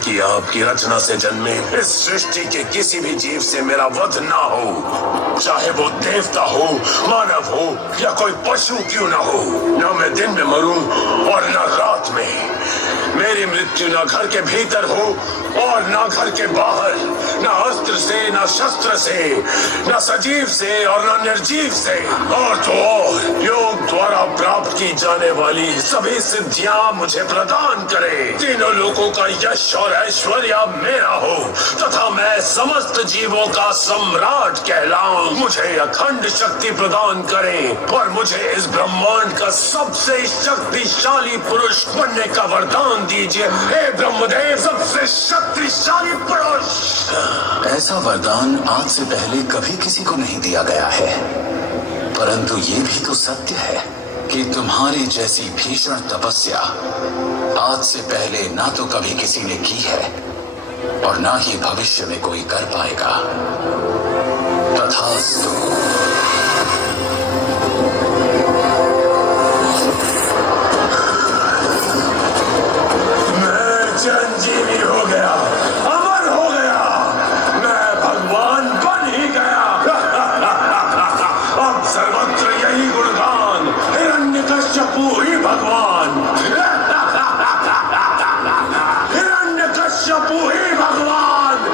कि आपकी रचना से जन्मे इस सृष्टि के किसी भी जीव से मेरा वध ना हो, चाहे वो देवता हो, मानव हो या कोई पशु क्यों ना हो। ना मैं दिन में मरूं और ना रात में। मेरी मृत्यु ना घर के भीतर हो और ना घर के बाहर, ना अस्त्र से, ना शस्त्र से, ना सजीव से और ना निर्जीव से। और तो और योग द्वारा प्राप्त की जाने वाली सभी सिद्धियां मुझे प्रदान करे। तीनों लोगों का यश और ऐश्वर्य मेरा हो तथा मैं समस्त जीवों का सम्राट कहलाऊं। मुझे अखंड शक्ति प्रदान करें और मुझे इस ब्रह्मांड का सबसे शक्तिशाली पुरुष बनने का वरदान दीजिए। हे ब्रह्मदेव, सबसे शक्तिशाली पुरुष। ऐसा वरदान आज से पहले कभी किसी को नहीं दिया गया है, परंतु ये भी तो सत्य है कि तुम्हारी जैसी भीषण तपस्या आज से पहले ना तो कभी किसी ने की है और ना ही भविष्य में कोई कर पाएगा। तथास्तु। मैं चिरंजीवी हो गया, अमर हो गया, मैं भगवान बन ही गया। अब सर्वत्र यही गुणगान, हिरण्यकश्यपु ही भगवान, हिरण्यकश्यपु ही भगवान।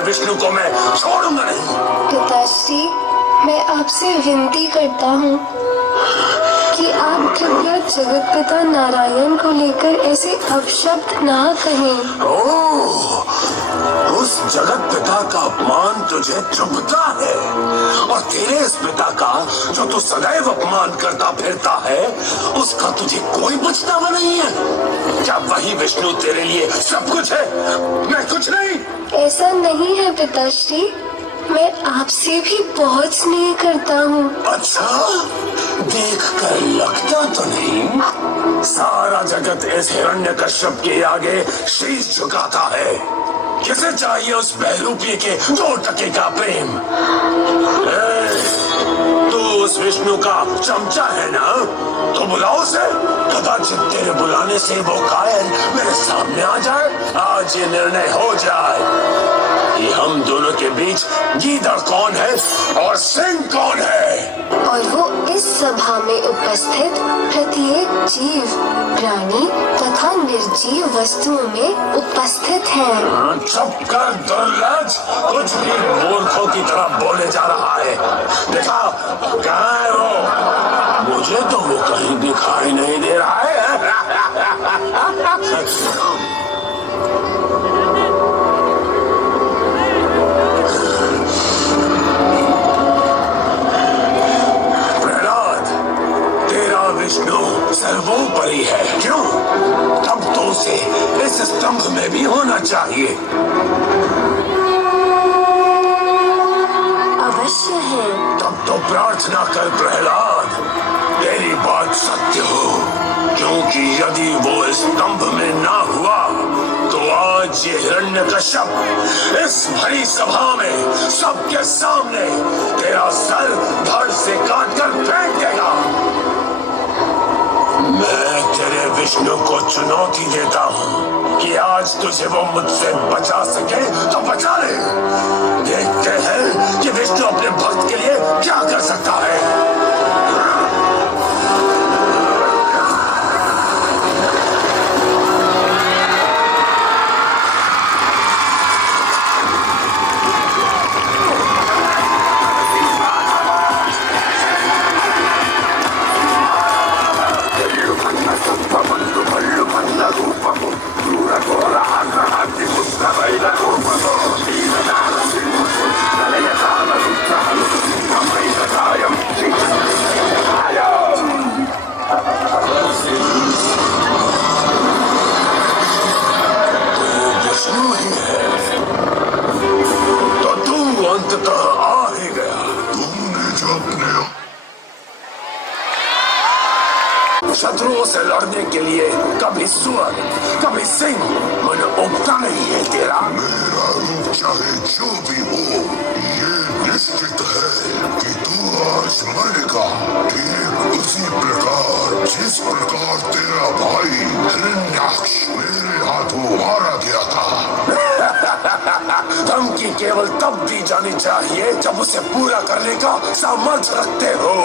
विष्णु को मैं छोड़ूंगा नहीं। पिताश्री, मैं आपसे विनती करता हूँ कि आप कृपया जगत पिता नारायण को लेकर ऐसे अपशब्द ना कहें। ओह, उस जगत पिता का अपमान तुझे चुभता है और तेरे इस पिता का जो तू सदैव अपमान करता फिरता है उसका तुझे कोई पछतावा नहीं है। क्या वही विष्णु तेरे लिए सब कुछ है, मैं कुछ नहीं? ऐसा नहीं है पिताश्री, मैं आपसे भी बहुत स्नेह करता हूँ। अच्छा, देखकर लगता तो नहीं। सारा जगत इस हिरण्यकश्यप के आगे शीश झुकाता है। किसे चाहिए उस बहरूपी के 2 टके का प्रेम? तू उस विष्णु का चमचा है ना, तो बुलाओ उसे। कदाचित तेरे बुलाने से वो कायल मेरे सामने आ जाए। आज ये निर्णय हो जाए कि हम दोनों के बीच गीदड़ कौन है और सिंह कौन है। और वो इस सभा में उपस्थित प्रत्येक जीव, प्राणी तथा निर्जीव वस्तुओं में उपस्थित है। चुप कर दुर्लभ, कुछ भी मूर्खों की तरह बोले जा रहा है। देखा, कहाँ है वो? मुझे तो वो कहीं दिखाई नहीं दे रहा है। विष्णु सर्वोपरि है, क्यों? तब तो उसे इस स्तंभ में भी होना चाहिए। अवश्य है। तब तो प्रार्थना कर प्रहलाद, तेरी बात सत्य हो, क्योंकि यदि वो स्तंभ में ना हुआ तो आज आज ये हिरण्यकश्यप इस भरी सभा में सबके सामने तेरा सर धड़ से काटकर फेंक देगा। मैं तेरे विष्णु को चुनौती देता हूँ कि आज तुझे वो मुझसे बचा सके तो बचा ले। देखते हैं कि विष्णु अपने भक्त के लिए क्या कर सकता है। शत्रुओं से लड़ने के लिए कभी सुअर कभी सिंह मन उगता नहीं है तेरा। मेरा रूप चाहे जो भी हो, ये निश्चित है कि तू आज मरेगा, ठीक उसी प्रकार जिस प्रकार तेरा भाई हिरण्याक्ष मेरे हाथों मारा गया था। धमकी केवल तब दी जानी चाहिए जब उसे पूरा करने का सामर्थ्य रखते हो।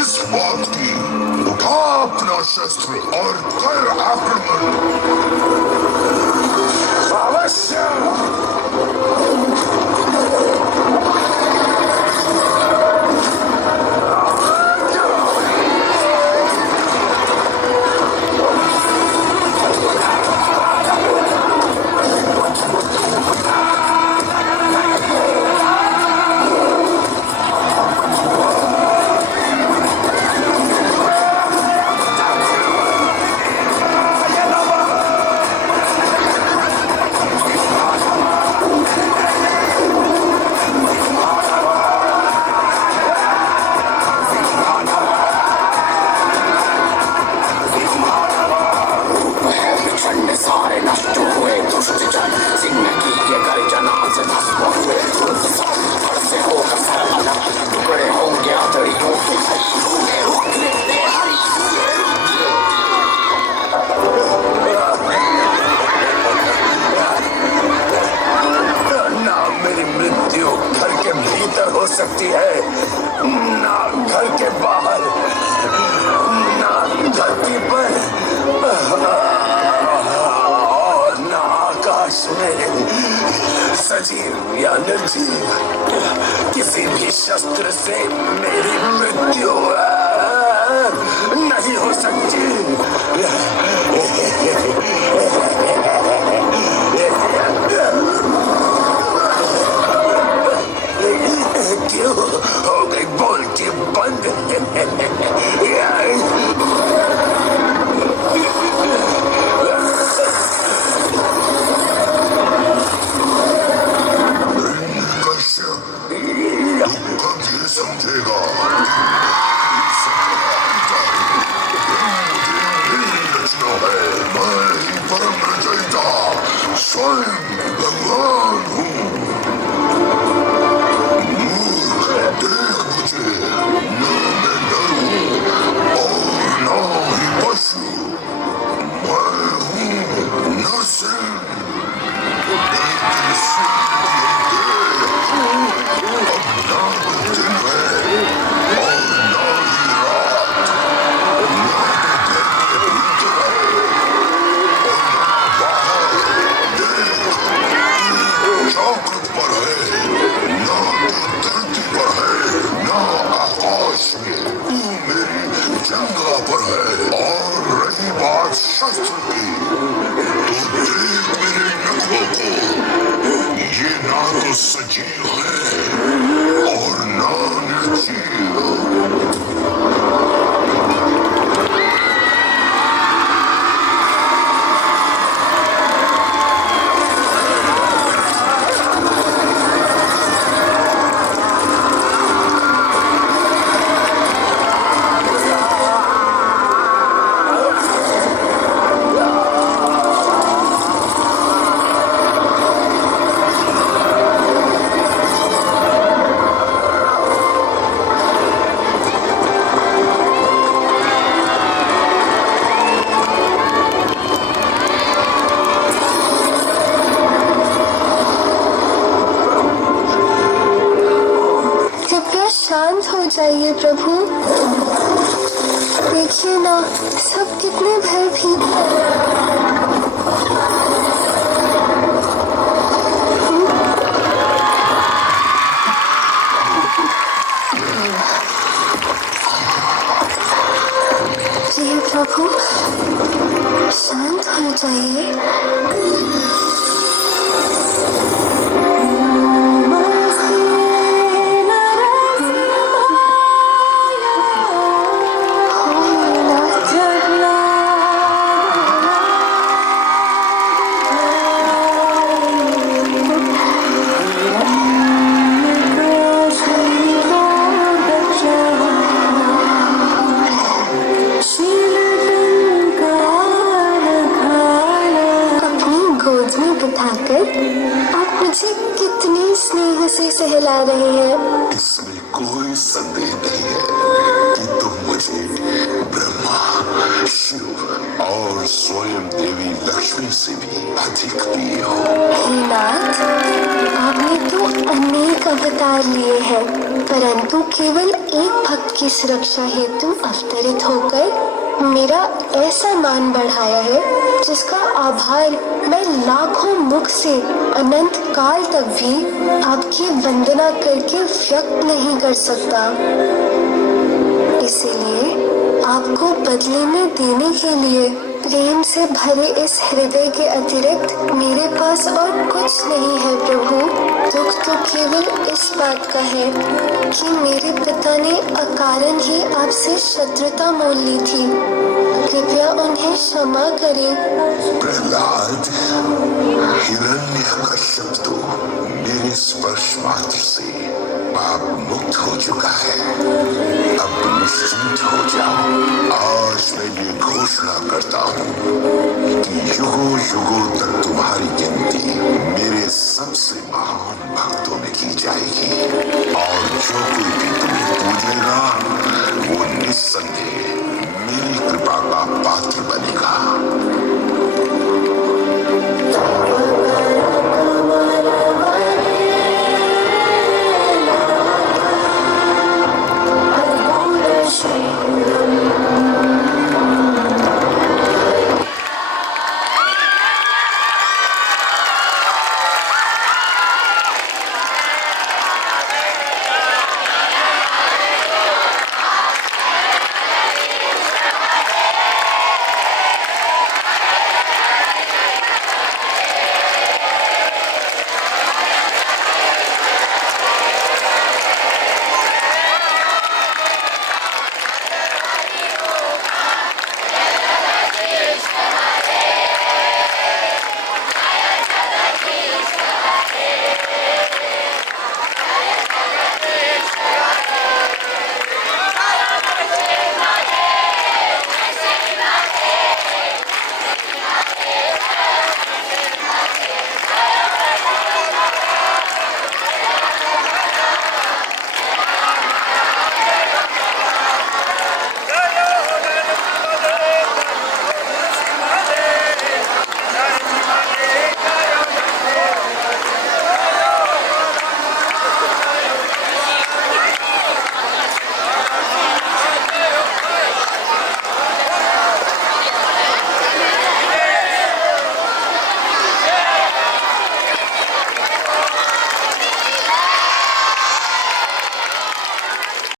इस बात की, उठा अपना शस्त्र और कर आक्रमण। अवश्य। हो सकती है ना घर के बाहर ना धरती पर और ना आकाश में, सजीव या निर्जीव किसी भी शस्त्र से मेरी मृत्यु नहीं हो सकती। क्यों हो गई बोल के बंद? कब ये समझेगा रचना है, मैं ही परम रचयिता स्वयं भगवान हूँ। देख मुझे, न मैं नर हूँ और न ही पशु, मैं हूँ नरसिंह। शस्त्र की तो देख मेरे नखों को, ये ना तो सजीव है और ना निर्जीव। ना, सब कितने भयभीत हैं। प्रिय प्रभु, शांत हो जाइए। बिठाकर आप मुझे कितनी स्नेह से सहला रहे हैं। इसमें कोई संदेह नहीं है कि तुम मुझे ब्रह्मा, शिव और स्वयं देवी लक्ष्मी से भी अधिक प्रिय हो। हे नाथ, आपने तो अनेक अवतार लिए हैं, परंतु केवल एक भक्त की सुरक्षा हेतु अवतरित होकर मेरा ऐसा मान बढ़ाया है जिसका आभार मैं लाखों मुख से अनंत काल तक भी आपकी वंदना करके व्यक्त नहीं कर सकता। इसीलिए आपको बदले में देने के लिए प्रेम से भरे इस हृदय के अतिरिक्त मेरे पास और कुछ नहीं है प्रभु। दुख तो केवल इस बात का है कि मेरे पिता ने अकारण ही आपसे शत्रुता मोल ली थी। कृपया उन्हें क्षमा करें। प्रहलाद, हिरण्यकश्यप तो मेरे स्पर्श मात्र से पाप मुक्त हो चुका है। अब निश्चिंत हो जाओ। आज मैं ये घोषणा करता हूँ कि युगों युगों तक तुम्हारी गिनती मेरे सबसे महान भक्तों में की जाएगी, और जो कोई भी तुम्हें पूजेगा वो निस्संदेह मेरी कृपा का पात्र बने।